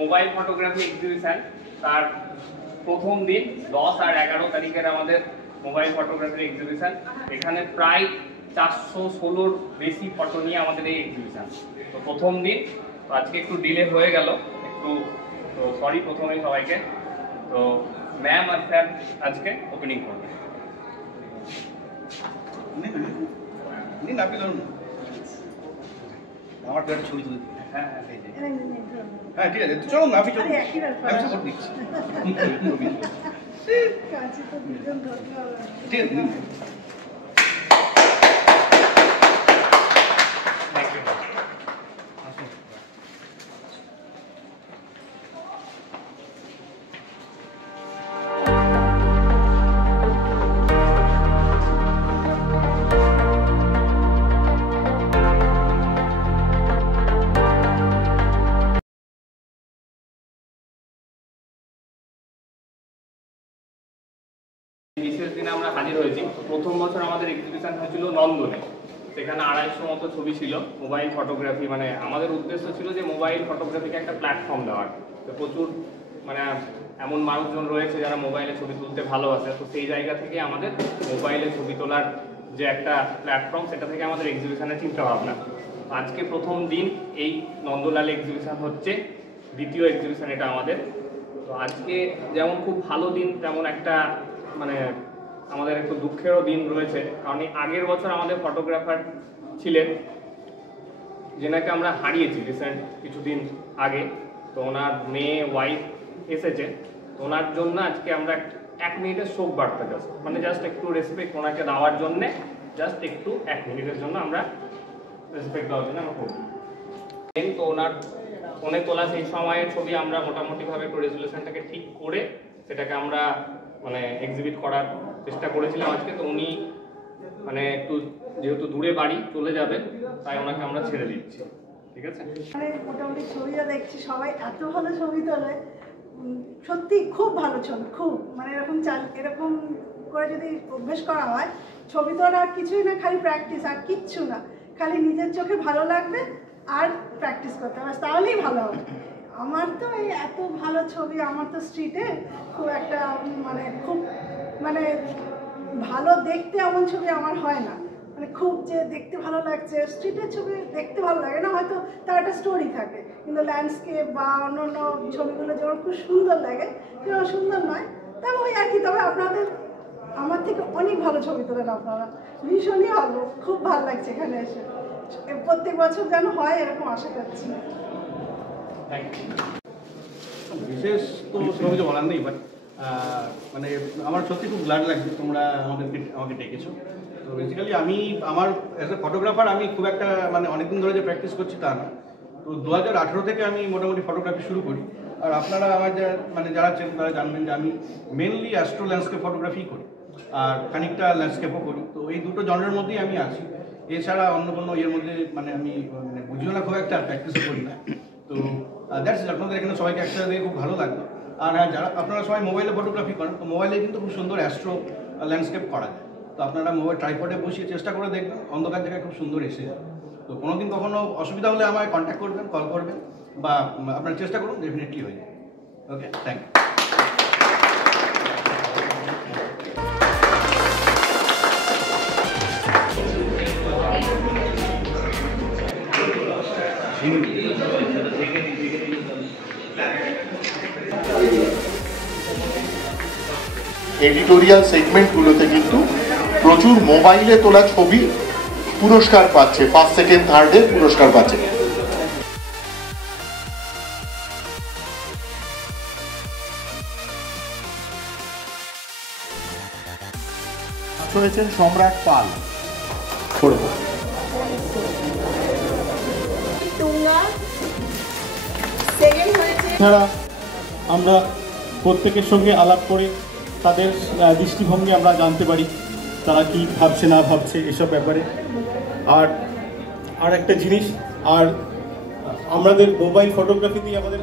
Mobile photography exhibition তার প্রথম দিন 10 আর 11 তারিখের আমাদের মোবাইল ফটোগ্রাফি এক্সিবিশন। এখানে প্রায় 416-র বেশি ফটো নিয়ে আমাদের এই এক্সিবিশন। তো প্রথম দিন, তো আজকে একটু ডিলে হয়ে গেল, একটু তো সরি প্রথমেই সবাইকে। তো ম্যাম আর স্যার আজকে ওপেনিং করবে। আমার একটা ছবি তুলে হ্যাঁ হ্যাঁ ঠিক আছে, চলো না আপনি চলুন, আমি সাপোর্ট দিচ্ছি। ঠিক আছে। বিশেষ দিনে আমরা হাজির হয়েছি। প্রথম বছর আমাদের এক্সিবিশন হয়েছিল নন্দনে, সেখানে 250 মতো ছবি ছিল মোবাইল ফটোগ্রাফি। মানে আমাদের উদ্দেশ্য ছিল যে মোবাইল ফটোগ্রাফিকে একটা প্ল্যাটফর্ম দেওয়ার। তো প্রচুর মানে এমন মানুষজন রয়েছে যারা মোবাইলে ছবি তুলতে ভালোবাসে, তো সেই জায়গা থেকে আমাদের মোবাইলে ছবি তোলার যে একটা প্ল্যাটফর্ম, সেটা থেকে আমাদের এক্সিবিশনের চিন্তা ভাবনা। আজকে প্রথম দিন এই নন্দলাল এক্সিবিশন হচ্ছে, দ্বিতীয় এক্সিবিশন এটা আমাদের। তো আজকে যেমন খুব ভালো দিন, তেমন একটা মানে আমাদের একটু দুঃখেরও দিন রয়েছে। কারণ আগের বছর আমাদের ফটোগ্রাফার ছিলেন, যেনাকে আমরা হারিয়েছি রিসেন্ট কিছুদিন আগে। তো ওনার মেয়ে ওয়াইফ এসেছে, তো ওনার জন্য আজকে আমরা 1 মিনিটের শোক বার্তা মানে জাস্ট একটু রেসপেক্ট ওনাকে দেওয়ার জন্যে, জাস্ট একটু 1 মিনিটের জন্য আমরা রেসপেক্ট দেওয়ার জন্য আমরা করব। তো ওনার ফোনে তোলা সেই সময়ের ছবি আমরা মোটামুটিভাবে একটু রেজুলেশনটাকে ঠিক করে সেটাকে আমরা মানে এক্সিবিট করার চেষ্টা করেছিলাম আজকে। তো উনি মানে একটু যেহেতু দূরে বাড়ি চলে যাবে, তাই ওনাকে আমরা ছেড়ে দিচ্ছি। ঠিক আছে, মোটামুটি ছবিও দেখছি, সবাই এত ভালো ছবি তোলে, সত্যি খুব ভালো ছবি, খুব মানে এরকম করে যদি অভ্যেস করা হয়, ছবি তোলা আর কিছুই না, খালি প্র্যাকটিস আর কিচ্ছু না, খালি নিজের চোখে ভালো লাগবে আর প্র্যাকটিস করতে হবে, তাহলেই ভালো হবে। আমার তো এই এত ভালো ছবি, আমার তো স্ট্রিটে খুব একটা খুব ভালো দেখতে এমন ছবি আমার হয় না। মানে খুব যে দেখতে ভালো লাগছে, স্ট্রিটের ছবি দেখতে ভালো লাগে না, হয়তো তার একটা স্টোরি থাকে, কিন্তু ল্যান্ডস্কেপ বা অন্য ছবিগুলো যেমন খুব সুন্দর লাগে, সেরকম সুন্দর নয়। তবে ওই আর কি, তবে আপনাদের আমার থেকে অনেক ভালো ছবি তোলেন আপনারা, ভীষণই ভালো, খুব ভালো লাগছে এখানে এসে। প্রত্যেক বছর যেন হয় এরকম আশা করছি। বিশেষ তো সেভাবে কিছু বলার নেই, বাট মানে আমার সত্যি খুব গ্ল্যাড লাগছে তোমরা আমাকে ডেকেছো। তো বেসিক্যালি আমার অ্যাজ এ ফটোগ্রাফার আমি খুব একটা মানে অনেকদিন ধরে যে প্র্যাকটিস করছি তা না। তো 2018 থেকে আমি মোটামুটি ফটোগ্রাফি শুরু করি। আর আপনারা আমার যারা চেন তারা জানবেন যে আমি মেনলি অ্যাস্ট্রো ল্যান্ডস্কেপ ফটোগ্রাফি করি, আর খানিকটা ল্যান্ডস্কেপও করি। তো এই দুটো জনরের মধ্যেই আমি আছি, এছাড়া অন্য কোনো ইয়ের মধ্যে আমি বুঝিও না, খুব একটা প্র্যাকটিসও করি না। তো দ্যাটস ইট। আপনাদের এখানে সবাইকে একসাথে দেখে খুব ভালো লাগলো। আর হ্যাঁ, যারা আপনারা সবাই মোবাইলে ফটোগ্রাফি করেন, তো মোবাইলে কিন্তু খুব সুন্দর অ্যাস্ট্রো ল্যান্ডস্কেপ করা যায়। তো আপনারা মোবাইল ট্রাইপডে বসিয়ে চেষ্টা করে দেখবেন, অন্ধকার জায়গায় খুব সুন্দর এসে যাবে। তো কোনোদিন কখনো অসুবিধা হলে আমায় কন্ট্যাক্ট করবেন, কল করবেন, বা আপনারা চেষ্টা করুন, ডেফিনেটলি হয়ে যাবে। ওকে, থ্যাংক এডিটোরিয়াল সেগমেন্টগুলোতে কিন্তু প্রচুর মোবাইলে তোলা ছবি পুরস্কার পাচ্ছে, 1st, 2nd, 3rd পুরস্কার পাচ্ছে। হয়েছেন সম্রাট পাল। এছাড়া আমরা প্রত্যেকের সঙ্গে আলাপ করে তাদের দৃষ্টিভঙ্গি আমরা জানতে পারি, তারা কি ভাবছে না ভাবছে এসব ব্যাপারে। আর একটা জিনিস, আর আমাদের মোবাইল ফটোগ্রাফি দিয়ে আমাদের